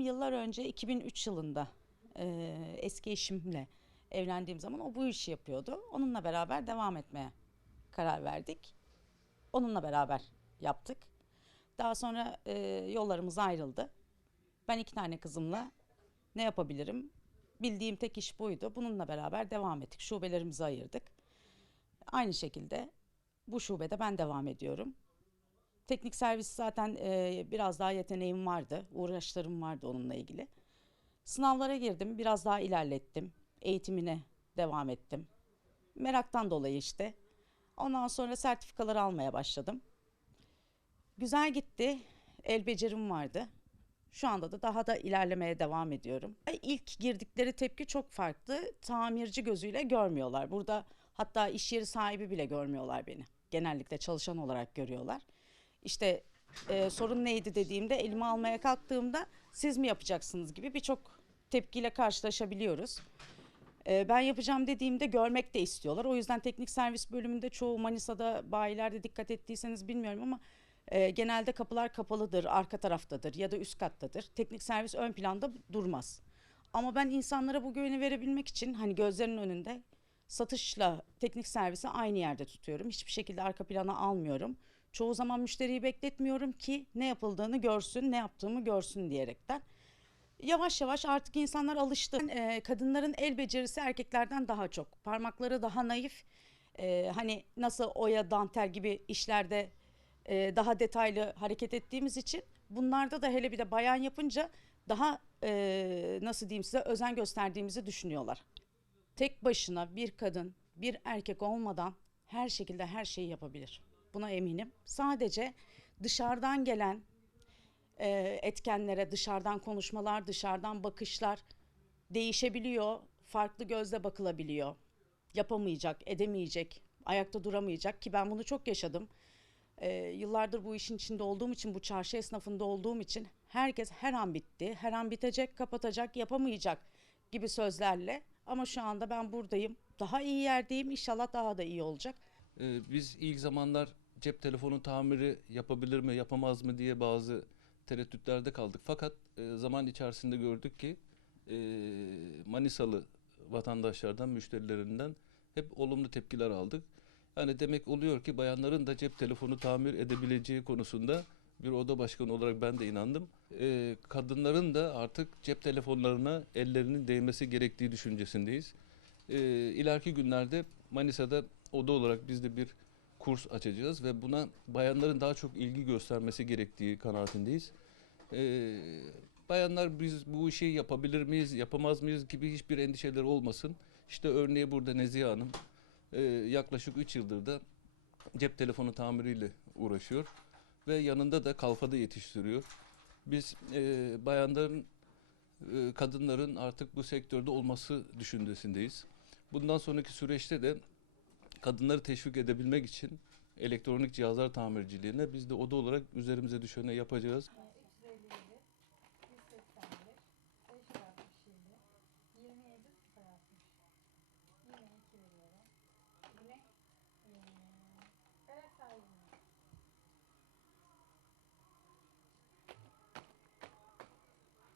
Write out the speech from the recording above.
Yıllar önce 2003 yılında e, eski eşimle evlendiğim zaman o bu işi yapıyordu. Onunla beraber devam etmeye karar verdik. Onunla beraber yaptık. Daha sonra e, yollarımız ayrıldı. Ben iki tane kızımla ne yapabilirim? Bildiğim tek iş buydu. Bununla beraber devam ettik. Şubelerimizi ayırdık. Aynı şekilde bu şubede ben devam ediyorum. Teknik servis zaten e, biraz daha yeteneğim vardı. Uğraşlarım vardı onunla ilgili. Sınavlara girdim. Biraz daha ilerlettim. Eğitimine devam ettim. Meraktan dolayı işte. Ondan sonra sertifikaları almaya başladım. Güzel gitti. El becerim vardı. Şu anda da daha da ilerlemeye devam ediyorum. İlk girdikleri tepki çok farklı. Tamirci gözüyle görmüyorlar. Burada hatta iş yeri sahibi bile görmüyorlar beni. Genellikle çalışan olarak görüyorlar. İşte e, sorun neydi dediğimde elime almaya kalktığımda siz mi yapacaksınız gibi birçok tepkiyle karşılaşabiliyoruz. E, ben yapacağım dediğimde görmek de istiyorlar. O yüzden teknik servis bölümünde çoğu Manisa'da bayilerde dikkat ettiyseniz bilmiyorum ama e, genelde kapılar kapalıdır, arka taraftadır ya da üst kattadır. Teknik servis ön planda durmaz. Ama ben insanlara bu güveni verebilmek için hani gözlerinin önünde satışla teknik servisi aynı yerde tutuyorum. Hiçbir şekilde arka plana almıyorum. Çoğu zaman müşteriyi bekletmiyorum ki ne yapıldığını görsün, ne yaptığımı görsün diyerekten. Yavaş yavaş artık insanlar alıştı. Ee, kadınların el becerisi erkeklerden daha çok. Parmakları daha naif. Ee, hani nasıl oya, dantel gibi işlerde e, daha detaylı hareket ettiğimiz için bunlarda da hele bir de bayan yapınca daha e, nasıl diyeyim size özen gösterdiğimizi düşünüyorlar. Tek başına bir kadın bir erkek olmadan her şekilde her şeyi yapabilir. Buna eminim. Sadece dışarıdan gelen e, etkenlere, dışarıdan konuşmalar, dışarıdan bakışlar değişebiliyor. Farklı gözle bakılabiliyor. Yapamayacak, edemeyecek, ayakta duramayacak ki ben bunu çok yaşadım. E, yıllardır bu işin içinde olduğum için, bu çarşı esnafında olduğum için herkes her an bitti, her an bitecek, kapatacak, yapamayacak gibi sözlerle. Ama şu anda ben buradayım. Daha iyi yerdeyim. İnşallah daha da iyi olacak. Ee, biz ilk zamanlar cep telefonu tamiri yapabilir mi yapamaz mı diye bazı tereddütlerde kaldık. Fakat e, zaman içerisinde gördük ki e, Manisalı vatandaşlardan, müşterilerinden hep olumlu tepkiler aldık. Yani demek oluyor ki bayanların da cep telefonu tamir edebileceği konusunda bir oda başkanı olarak ben de inandım. E, kadınların da artık cep telefonlarına ellerinin değmesi gerektiği düşüncesindeyiz. E, ileriki günlerde Manisa'da oda olarak biz de bir kurs açacağız ve buna bayanların daha çok ilgi göstermesi gerektiği kanaatindeyiz. Ee, bayanlar biz bu işi yapabilir miyiz, yapamaz mıyız gibi hiçbir endişeleri olmasın. İşte örneği burada Nezihe Hanım e, yaklaşık 3 yıldır da cep telefonu tamiriyle uğraşıyor ve yanında da kalfada yetiştiriyor. Biz e, bayanların, e, kadınların artık bu sektörde olması düşüncesindeyiz. Bundan sonraki süreçte de kadınları teşvik edebilmek için elektronik cihazlar tamirciliğine biz de oda olarak üzerimize düşeni yapacağız.